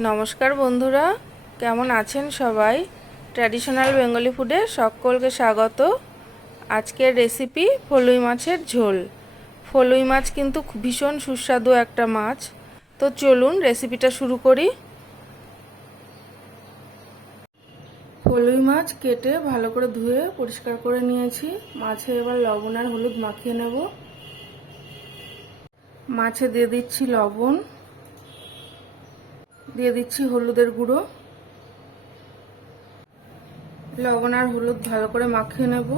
নমস্কার বন্ধুরা, কেমন আছেন সবাই? ট্র্যাডিশনাল বেঙ্গলি ফুডে সকলকে স্বাগত। আজকের রেসিপি ফলুই মাছের ঝোল। ফলুই মাছ কিন্তু ভীষণ সুস্বাদু একটা মাছ। তো চলুন রেসিপিটা শুরু করি। ফলুই মাছ কেটে ভালো করে ধুয়ে পরিষ্কার করে নিয়েছি। মাছে এবার লবণ আর হলুদ মাখিয়ে নেব। মাছে দিয়ে দিচ্ছি লবণ, দিয়ে দিচ্ছি হলুদের গুঁড়ো। লবণ আর হলুদ ভালো করে মাখিয়ে নেব।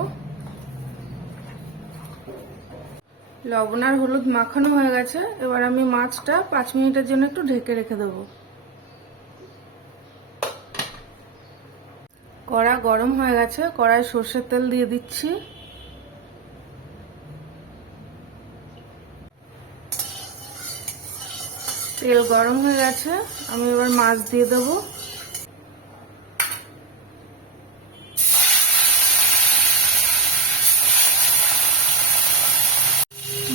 লবণ আর হলুদ মাখানো হয়ে গেছে। এবার আমি মাছটা 5 মিনিটের জন্য একটু ঢেকে রেখে দেবো। কড়া গরম হয়ে গেছে, কড়ায় সর্ষের তেল দিয়ে দিচ্ছি। তেল গরম হয়ে গেছে, আমি এবার মাছ দিয়ে দেবো।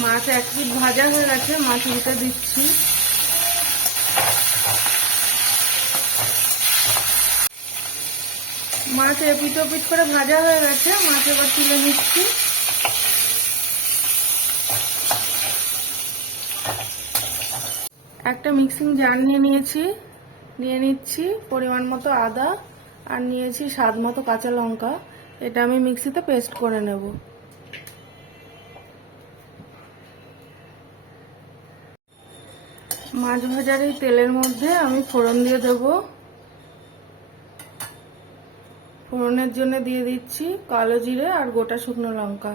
মাছ এক পিঠ ভাজা হয়ে গেছে, মাছ উল্টে দিচ্ছি। মাছ এপিট ওপিট করে ভাজা হয়ে গেছে, মাছ এবার তুলে নিচ্ছি। একটা মিক্সিং জার নিয়ে নিচ্ছি পরিমাণ মতো আদা, আর নিয়েছি স্বাদ মতো কাঁচা লঙ্কা। এটা আমি মিক্সিতে পেস্ট করে নেব। মাছ ভাজার এই তেলের মধ্যে আমি ফোড়ন দিয়ে দেব। ফোড়নের জন্য দিয়ে দিচ্ছি কালো জিরে আর গোটা শুকনো লঙ্কা।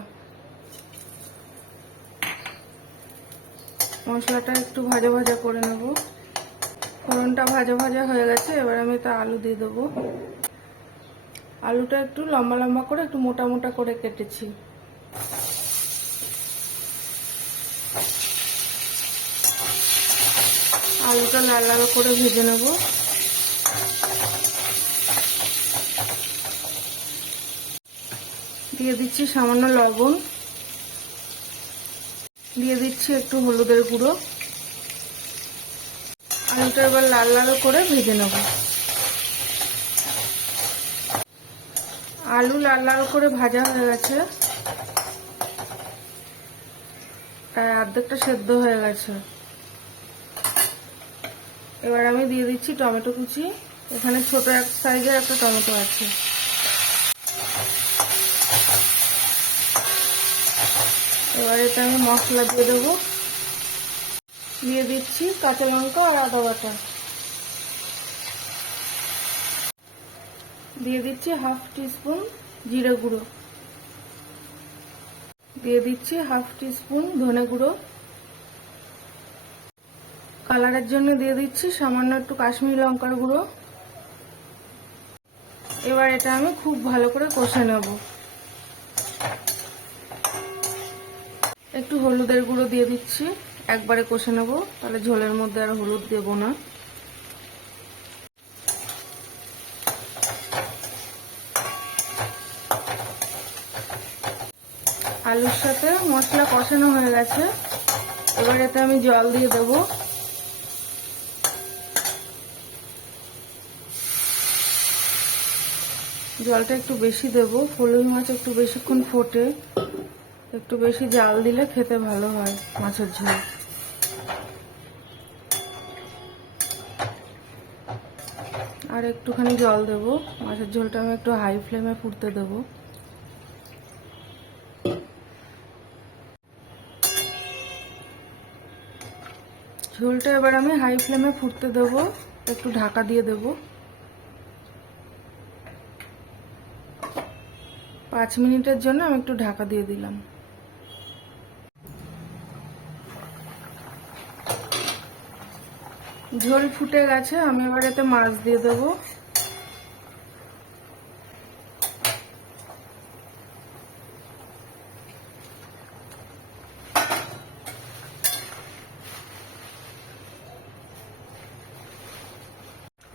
মশলাটা একটু ভাজা ভাজা করে নেব। ফোড়নটা ভাজা ভাজা হয়ে গেছে, এবার আমি তা আলু দিয়ে দেবো। আলুটা একটু লম্বা লম্বা করে একটু মোটা মোটা করে কেটেছি। আলুটা লাল লাল করে ভেজে নেব। দিয়ে দিচ্ছি সামান্য লবণ, দিয়ে দিচ্ছি একটু হলুদের গুঁড়ো। আলুটা এবার লাল লাল করে ভেজে নেব। আলু লাল লাল করে ভাজা হয়ে গেছে, প্রায় অর্ধেকটা সেদ্ধ হয়ে গেছে। এবার আমি দিয়ে দিচ্ছি টমেটো কুচি। এখানে ছোট এক সাইজের একটা টমেটো আছে। এবার এটা আমি মশলা দিয়ে দেবো। দিয়ে দিচ্ছি কাঁচা লঙ্কা আর আদা বাটা। দিয়ে দিচ্ছি হাফ টিস্পুন জিরে গুঁড়ো। দিয়ে দিচ্ছি হাফ টিস্পুন ধনে গুঁড়ো। কালারের জন্য দিয়ে দিচ্ছি সামান্য একটু কাশ্মীরি লঙ্কার গুঁড়ো। এবার এটা আমি খুব ভালো করে কষে নেব। একটু হলুদের গুঁড়ো দিয়ে দিচ্ছি, একবারে কষে নেব, তাহলে ঝোলের মধ্যে আর হলুদ দেব না। আলুর সাথে মশলা কষানো হয়ে গেছে, এবার এতে আমি জল দিয়ে দেব। জলটা একটু বেশি দেব, ফলুই মাছ একটু বেশিক্ষণ ফোটে, একটু বেশি জাল দিলে খেতে ভালো হয় মাছের ঝোল। আর একটুখানি জল দেব। মাছের ঝোলটা আমি একটু হাই ফ্লেমে ফুটতে দেব। ঝোলটা এবার আমি হাই ফ্লেমে ফুটতে দেব, একটু ঢাকা দিয়ে দেব। 5 মিনিটের জন্য আমি একটু ঢাকা দিয়ে দিলাম। ঝোল ফুটে গেছে, আমি এবার এতে মাছ দিয়ে দেব।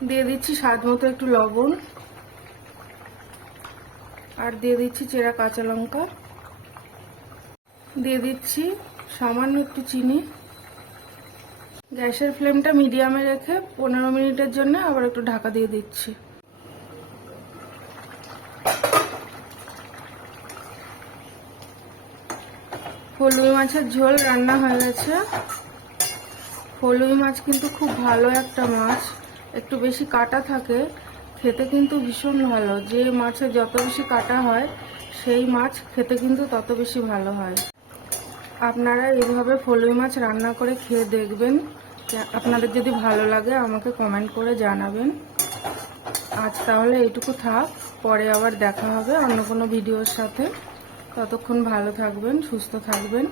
দিয়ে দিচ্ছি স্বাদ মতো একটু লবণ, আর দিয়ে দিচ্ছি চেরা কাঁচা লঙ্কা। দিয়ে দিচ্ছি সামান্য একটু চিনি। গ্যাসের ফ্লেমটা মিডিয়ামে রেখে 15 মিনিটের জন্য আবার একটু ঢাকা দিয়ে দিচ্ছি। ফলুই মাছের ঝোল রান্না হয়ে গেছে। ফলুই মাছ কিন্তু খুব ভালো একটা মাছ, একটু বেশি কাটা থাকে, খেতে কিন্তু ভীষণ ভালো। যে মাছে যত বেশি কাটা হয় সেই মাছ খেতে কিন্তু তত বেশি ভালো হয়। আপনারা এইভাবে ফলুই মাছ রান্না করে খেয়ে দেখবেন। আপনাদের যদি ভালো লাগে আমাকে কমেন্ট করে জানাবেন। আজ তাহলে এইটুকু থাক, পরে আবার দেখা হবে অন্য কোনো ভিডিওর সাথে। ততক্ষণ ভালো থাকবেন, সুস্থ থাকবেন।